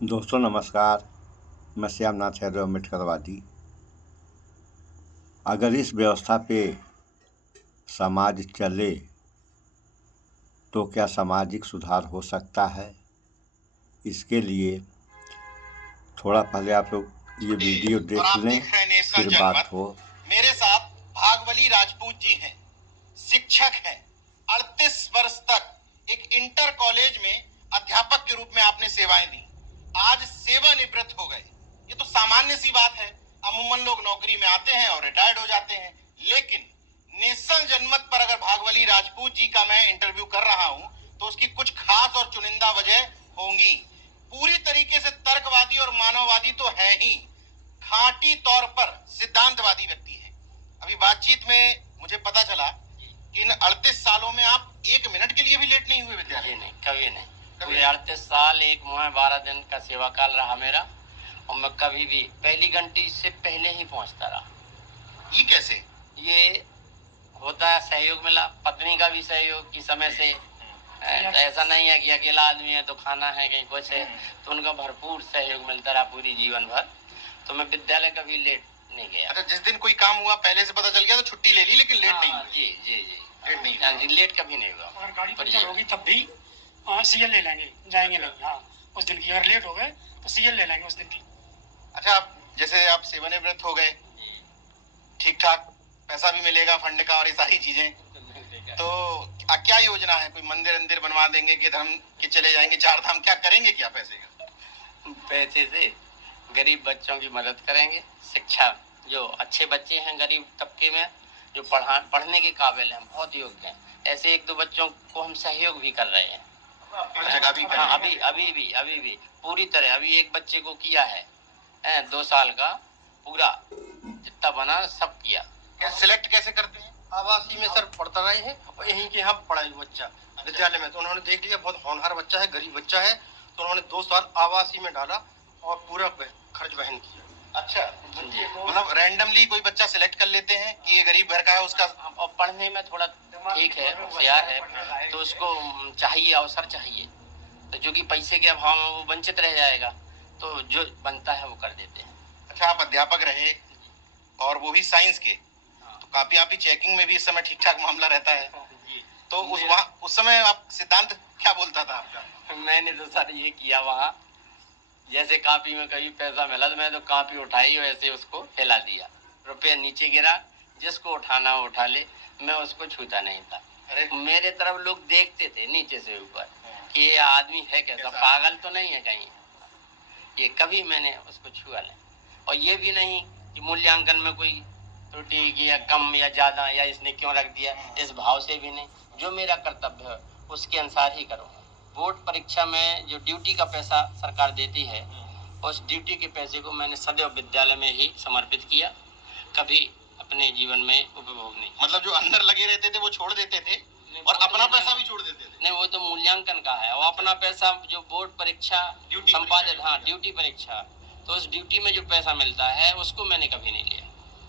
दोस्तों नमस्कार। मैं श्यामनाथ यादव अम्बेडकरवादी। अगर इस व्यवस्था पे समाज चले तो क्या सामाजिक सुधार हो सकता है? इसके लिए थोड़ा पहले आप लोग ये वीडियो देख लें, फिर बात हो। मेरे साथ भागवली राजपूत जी हैं, शिक्षक हैं। 38 वर्ष तक एक इंटर कॉलेज में अध्यापक के रूप में आपने सेवाएं दी। आज सेवानिवृत्त हो गए। ये तो सामान्य सी बात है। अमूमन लोग नौकरी में आते हैं और रिटायर्ड हो जाते हैं, लेकिन नेशनल जनमत पर अगर भागवली राजपूत जी का मैं इंटरव्यू कर रहा हूं तो उसकी कुछ खास और चुनिंदा वजह होंगी। पूरी तरीके से तर्कवादी और मानववादी तो है ही, खांटी तौर पर सिद्धांतवादी व्यक्ति है। अभी बातचीत में मुझे पता चला कि इन 38 सालों में आप 1 मिनट के लिए भी लेट नहीं हुए विद्यालय? नहीं, कभी नहीं। पूरे 38 साल 1 माह 12 दिन का सेवा काल रहा मेरा, और मैं कभी भी पहली घंटी से पहले ही पहुंचता रहा। ये कैसे? ये होता है, सहयोग मिला, पत्नी का भी सहयोग कि समय से। ऐसा नहीं है कि अकेला आदमी है तो खाना है कहीं कुछ है, तो उनका भरपूर सहयोग मिलता रहा पूरी जीवन भर। तो मैं विद्यालय कभी लेट नहीं गया। अच्छा, जिस दिन कोई काम हुआ पहले से पता चल गया तो छुट्टी ले ली, लेकिन लेट नहीं हुई? जी जी जी, लेट नहीं हुआ। लेट कभी नहीं हुआ। अगर गाड़ी पंचर होगी तब भी सीएल ले लेंगे, जाएंगे नहीं। हाँ, उस दिन की अगर लेट हो गए तो सीएल ले लेंगे उस दिन की। अच्छा, जैसे आप सेवानिवृत्त हो गए, ठीक ठाक पैसा भी मिलेगा फंड का और ये सारी चीजें, तो क्या योजना है? कोई मंदिर अंदिर बनवा देंगे कि धर्म के चले जाएंगे, 4 धाम, क्या करेंगे क्या पैसे का? पैसे से गरीब बच्चों की मदद करेंगे। शिक्षा, जो अच्छे बच्चे हैं गरीब तबके में, जो पढ़ने के काबिल हैं, बहुत योग्य हैं, ऐसे 1-2 बच्चों को हम सहयोग भी कर रहे हैं। अभी भी पूरी तरह। अभी एक बच्चे को किया है 2 साल का, पूरा जितना बना सब किया। सिलेक्ट कैसे करते हैं? आवासीय में सर पढ़ता रहे हैं, यहीं के यहाँ पढ़ा बच्चा विद्यालय में, तो उन्होंने देख लिया बहुत होनहार बच्चा है, गरीब बच्चा है, तो उन्होंने 2 साल आवासीय में डाला और पूरा खर्च वहन किया। अच्छा, मतलब रैंडमली कोई बच्चा सिलेक्ट कर लेते हैं कि ये गरीब घर का है, उसका और पढ़ने में थोड़ा ठीक है, होशियार है, तो उसको चाहिए, अवसर चाहिए, तो जो कि पैसे के अभाव में वो वंचित रह जाएगा, तो जो बनता है वो कर देते हैं। अच्छा, आप अध्यापक रहे और वो भी साइंस के, तो कापी आपी चेकिंग में भी इस समय ठीक ठाक मामला रहता है, तो उस समय आप सिद्धांत क्या बोलता था आपका? मैंने तो सर ये किया वहाँ, जैसे कापी में कभी पैसा मिला तो मैं तो कापी उठाई और ऐसे उसको हिला दिया, रुपया नीचे गिरा, जिसको उठाना उठा ले, मैं उसको छूता नहीं था। मेरे तरफ लोग देखते थे नीचे से ऊपर कि ये आदमी है कैसा, पागल तो नहीं है कहीं, ये कभी मैंने उसको छुआ नहीं। और ये भी नहीं कि मूल्यांकन में कोई त्रुटि की या कम या ज्यादा या इसने क्यों रख दिया, इस भाव से भी नहीं। जो मेरा कर्तव्य है उसके अनुसार ही करूँगा। बोर्ड परीक्षा में जो ड्यूटी का पैसा सरकार देती है, उस ड्यूटी के पैसे को मैंने सदैव विद्यालय में ही समर्पित किया, कभी अपने जीवन में उपभोग नहीं। मतलब जो अंदर लगे रहते थे वो छोड़ देते थे और अपना पैसा भी छोड़ देते थे? नहीं, वो तो मूल्यांकन का है, और अपना पैसा जो बोर्ड परीक्षा संपादित, हाँ ड्यूटी परीक्षा, तो उस ड्यूटी में जो पैसा मिलता है उसको मैंने कभी नहीं लिया।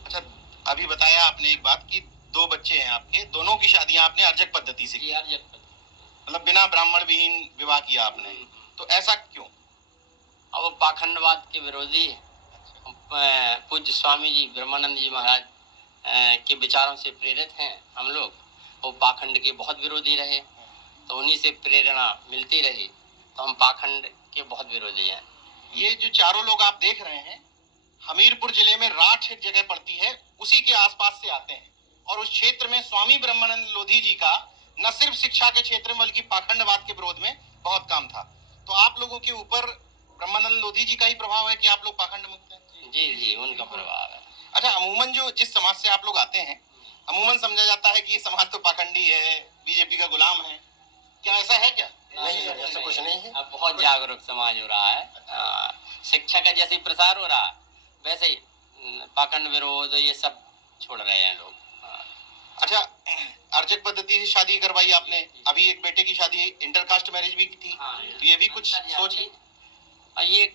अच्छा, अभी बताया आपने एक बात कि 2 बच्चे हैं आपके, दोनों की शादियां आपने अर्जक पद्धति से की? अर्जक पद्धति, मतलब बिना ब्राह्मण विहीन विवाह किया आपने, तो ऐसा क्यों? अब वो पाखंडवाद के विरोधी पूज्य स्वामी जी ब्रह्मानंद जी महाराज के विचारों से प्रेरित हैं हम लोग। वो पाखंड के बहुत विरोधी रहे, तो उन्हीं से प्रेरणा मिलती रही, तो हम पाखंड के बहुत विरोधी हैं। ये जो चारों लोग आप देख रहे हैं, हमीरपुर जिले में राठ एक जगह पड़ती है, उसी के आसपास से आते हैं, और उस क्षेत्र में स्वामी ब्रह्मानंद लोधी जी का न सिर्फ शिक्षा के क्षेत्र में बल्कि पाखंडवाद के विरोध में बहुत काम था। तो आप लोगों के ऊपर ब्रह्मानंद लोधी जी का ही प्रभाव है कि आप लोग पाखंड मुक्त हैं? जी जी, उनका प्रभाव है। अच्छा, अमूमन जो जिस समाज से आप लोग आते हैं, अमूमन समझा जाता है कि ये समाज तो पाखंडी है, बीजेपी का गुलाम है, क्या ऐसा है क्या? नहीं सर, ऐसा कुछ नहीं है। अब बहुत जागरूक समाज हो रहा है, शिक्षा का जैसे प्रसार हो रहा वैसे ही पाखंड विरोध ये सब छोड़ रहे हैं लोग। अच्छा, अर्जक पद्धति से शादी करवाई आपने, अभी एक बेटे की शादी इंटरकास्ट मैरिज भी की थी, तो ये भी कुछ सोच है? ये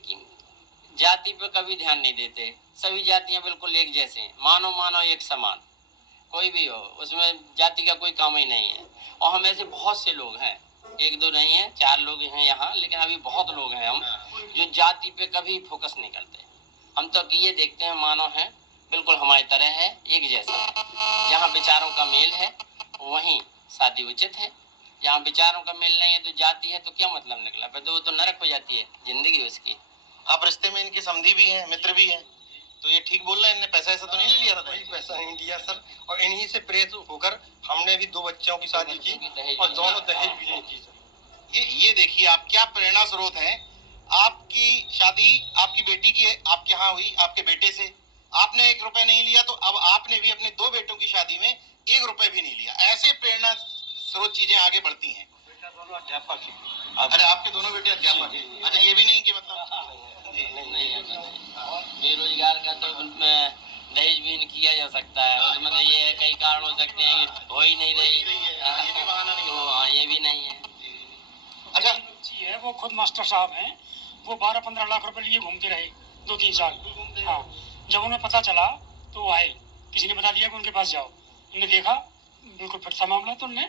जाति पे कभी ध्यान नहीं देते, सभी जातियां बिल्कुल एक जैसे हैं, मानो एक समान, कोई भी हो उसमें जाति का कोई काम ही नहीं है। और हम ऐसे बहुत से लोग हैं, 1-2 नहीं है, 4 लोग हैं यहाँ, लेकिन अभी बहुत लोग हैं हम जो जाति पे कभी फोकस नहीं करते। हम तो कि ये देखते हैं मानव है, बिल्कुल हमारी तरह है, एक जैसा है। जहाँ विचारों का मेल है वहीं शादी उचित है। जहाँ विचारों का मेल नहीं है तो जाति है तो क्या मतलब निकला, फिर तो वो तो नरक हो जाती है जिंदगी उसकी। आप रिश्ते में इनके समधी भी हैं, मित्र भी हैं, तो ये ठीक बोल रहे हैं, इनने पैसा ऐसा तो नहीं ले लिया था? कोई पैसा नहीं दिया सर, और इन्हीं से प्रेरित होकर हमने भी 2 बच्चों की शादी की और दोनों दहेज भी नहीं की सर। ये देखिए आप क्या प्रेरणा स्रोत हैं। आपकी शादी आपकी बेटी की आपके यहाँ हुई, आपके बेटे से आपने 1 रुपए नहीं लिया, तो अब आपने भी अपने 2 बेटों की शादी में 1 रुपए भी नहीं लिया। ऐसे प्रेरणा स्रोत चीजें आगे बढ़ती हैं। बेटा दोनों अध्यापक हैं। अरे आपके दोनों बेटे अध्यापक हैं? अच्छा, ये भी नहीं कि मतलब बेरोजगार का तो दहेज भी नहीं किया जा सकता है, उसमें तो ये है कई कारण हो सकते हैं कि हो ही नहीं रही, ये भी बहाना नहीं तो हाँ ये भी नहीं है। अच्छा, बच्ची है वो खुद मास्टर साहब हैं, वो 12-15 लाख रुपए लिए घूमते रहे 2-3 साल। हाँ, जब उन्हें पता चला तो वो आए, किसी ने बता दिया कि उनके पास जाओ, उन्होंने देखा बिल्कुल फिट था मामला, तो उन्होंने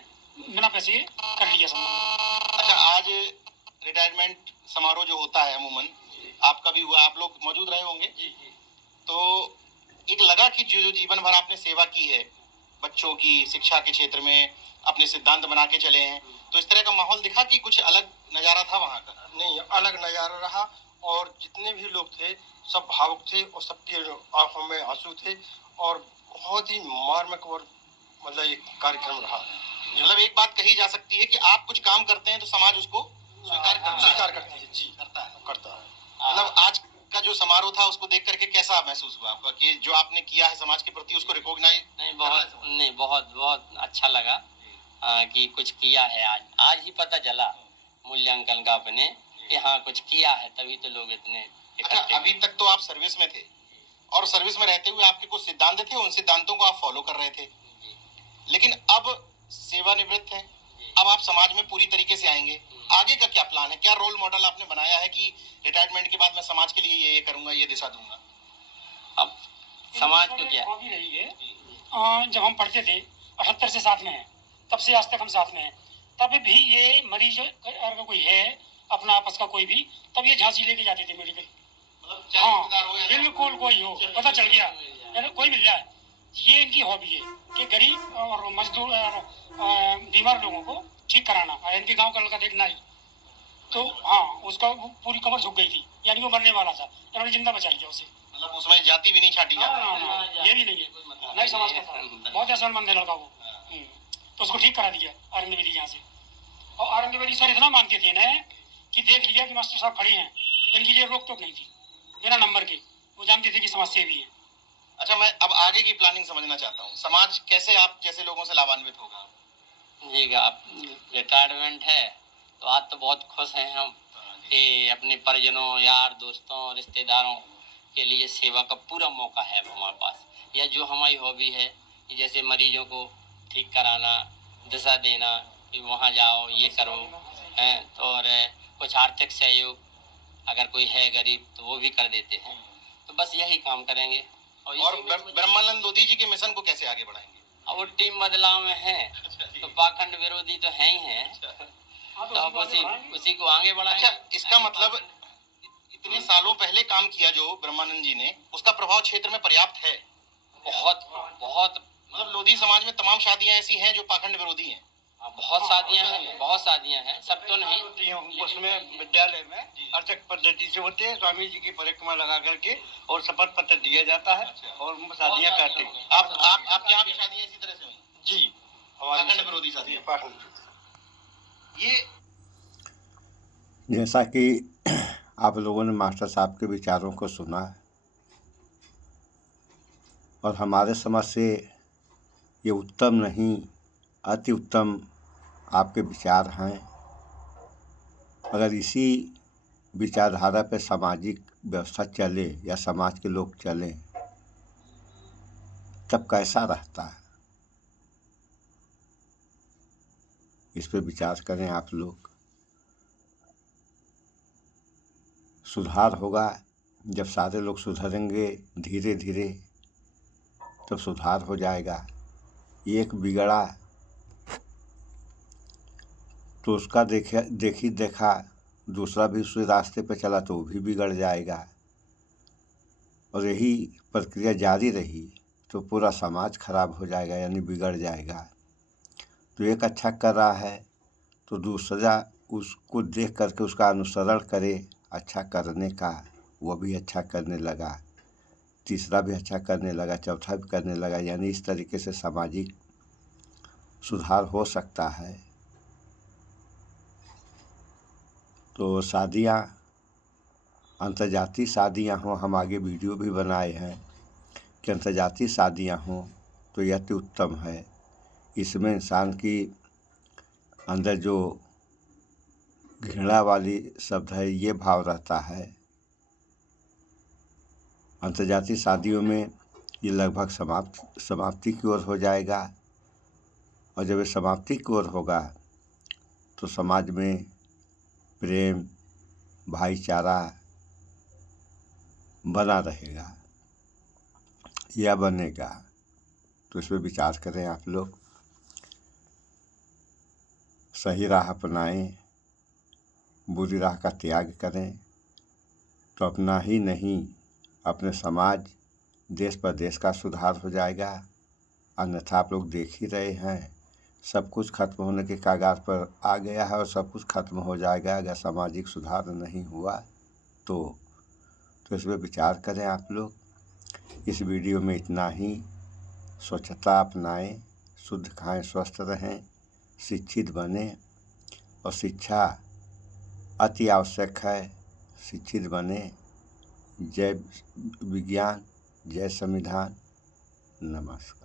बिना पैसे कर लिया संबंध। अच्छा, आज रिटायरमेंट समारोह जो होता है अमूमन आपका भी हुआ, आप लोग मौजूद रहे होंगे, तो एक लगा कि जो जीवन भर आपने सेवा की है बच्चों की शिक्षा के क्षेत्र में, अपने सिद्धांत बना के चले हैं, तो इस तरह का माहौल दिखा कि कुछ अलग नजारा था वहाँ का? नहीं, अलग नजारा रहा, और जितने भी लोग थे सब भावुक थे और सबकी आंखों में आंसू थे, और बहुत ही मार्मिक और मतलब एक कार्यक्रम रहा। मतलब एक बात कही जा सकती है कि आप कुछ काम करते हैं तो समाज उसको स्वीकार करती है जी, करता है। मतलब आज का जो समारोह था उसको देख करके कैसा महसूस हुआ आपका कि जो आपने किया है समाज के प्रति उसको रिकॉग्नाइज? नहीं, बहुत अच्छा लगा कि कुछ किया है। आज ही पता चला मूल्यांकन का अपने कि हाँ कुछ किया है, तभी तो लोग इतने। अच्छा, अभी तक तो आप सर्विस में थे और सर्विस में रहते हुए आपके कुछ सिद्धांत थे, उन सिद्धांतों को आप फॉलो कर रहे थे, लेकिन अब सेवानिवृत्त हैं, अब आप समाज में पूरी तरीके से आएंगे। आगे का क्या प्लान है? क्या रोल मॉडल आपने बनाया है कि रिटायरमेंट के बाद मैं समाज के लिए ये करूंगा, ये दिशा दूंगा? अब समाज को क्या हॉबी रही है, जब हम पढ़ते थे 78 से साथ में हैं, तब से आज तक हम साथ में हैं। तब भी ये मरीज अगर कोई है अपना आपस का कोई भी, तब ये झांसी लेके जाते थे मेडिकल। हाँ, बिल्कुल कोई हो, पता चल गया कोई मिल जाए। ये इनकी हॉबी है कि गरीब और मजदूर बीमार लोगों को ठीक कराना। इनके गांव का लड़का देखना ही, तो हाँ उसका पूरी कमर झुक गई थी, यानी वो मरने वाला था, इन्होंने जिंदा बचा लिया उसे। मतलब उसमें जाति भी नहीं छाटी जाती? ये भी नहीं है, नहीं समझता था, बहुत असल है लड़का वो। तो उसको ठीक करा दिया आनंद बेदी यहाँ से। और आनंद बेदी सर इतना मानते थे ना कि देख लिया कि मास्टर साहब खड़े हैं, इनके लिए रोक टोक नहीं थी बिना नंबर के, वो जानते थे कि समस्या भी है। अच्छा, मैं अब आगे की प्लानिंग समझना चाहता हूँ। समाज कैसे आप जैसे लोगों से लाभान्वित होगा? जी, आप रिटायरमेंट है तो आज तो बहुत खुश हैं हम कि अपने परिजनों, यार दोस्तों, रिश्तेदारों के लिए सेवा का पूरा मौका है हमारे पास। या जो हमारी हॉबी है कि जैसे मरीजों को ठीक कराना, दिशा देना कि वहाँ जाओ ये करो, हैं तो, और कुछ आर्थिक सहयोग अगर कोई है गरीब तो वो भी कर देते हैं। तो बस यही काम करेंगे। और ब्रह्मानंद लोधी जी के मिशन को कैसे आगे बढ़ाएंगे? अब वो टीम बदलाव में है तो पाखंड विरोधी तो है ही है, तो अब उसी को आगे बढ़ाएंगे। अच्छा, इसका मतलब इतने सालों पहले काम किया जो ब्रह्मानंद जी ने, उसका प्रभाव क्षेत्र में पर्याप्त है? बहुत मतलब लोधी समाज में तमाम शादियां ऐसी हैं जो पाखंड विरोधी हैं? बहुत शादियां हैं, सब तो नहीं। उसमें विद्यालय में अर्चक पद्धति से होते हैं, स्वामी जी की परिक्रमा लगा करके और शपथ पत्र दिया जाता है और शादियां करते हैं। आपके यहाँ भी शादियां इसी तरह से हुई? जी, पाखंड विरोधी शादियां। ये जैसा कि आप लोगों ने मास्टर साहब के विचारों को सुना है और हमारे समझ से ये उत्तम नहीं, अति उत्तम आपके विचार हैं। अगर इसी विचारधारा पे सामाजिक व्यवस्था चले या समाज के लोग चलें तब कैसा रहता है, इस पे विचार करें आप लोग। सुधार होगा जब सारे लोग सुधरेंगे धीरे धीरे, तब सुधार हो जाएगा। एक बिगड़ा तो उसका देखा दूसरा भी उसी रास्ते पर चला तो वो भी बिगड़ जाएगा। और यही प्रक्रिया जारी रही तो पूरा समाज खराब हो जाएगा, यानी बिगड़ जाएगा। तो एक अच्छा कर रहा है तो दूसरा उसको देख करके उसका अनुसरण करे अच्छा करने का, वो भी अच्छा करने लगा, तीसरा भी अच्छा करने लगा, चौथा भी करने लगा। यानी इस तरीके से सामाजिक सुधार हो सकता है। तो शादियाँ, अंतर्जातीय शादियाँ हों, हम आगे वीडियो भी बनाए हैं कि अंतर्जातीय शादियाँ हों तो यह अति उत्तम है। इसमें इंसान की अंदर जो घृणा वाली शब्द है ये भाव रहता है। अंतर्जातीय शादियों में ये लगभग समाप्ति की ओर हो जाएगा। और जब ये समाप्ति की ओर होगा तो समाज में प्रेम भाईचारा बना रहेगा या बनेगा। तो इस पर विचार करें आप लोग, सही राह अपनाएं, बुरी राह का त्याग करें तो अपना ही नहीं अपने समाज देश प्रदेश का सुधार हो जाएगा। अन्यथा आप लोग देख ही रहे हैं सब कुछ खत्म होने के कगार पर आ गया है और सब कुछ खत्म हो जाएगा अगर सामाजिक सुधार नहीं हुआ तो इस पर विचार करें आप लोग। इस वीडियो में इतना ही। स्वच्छता अपनाएं, शुद्ध खाएं, स्वस्थ रहें, शिक्षित बने। और शिक्षा अति आवश्यक है, शिक्षित बने। जय विज्ञान, जय संविधान। नमस्कार।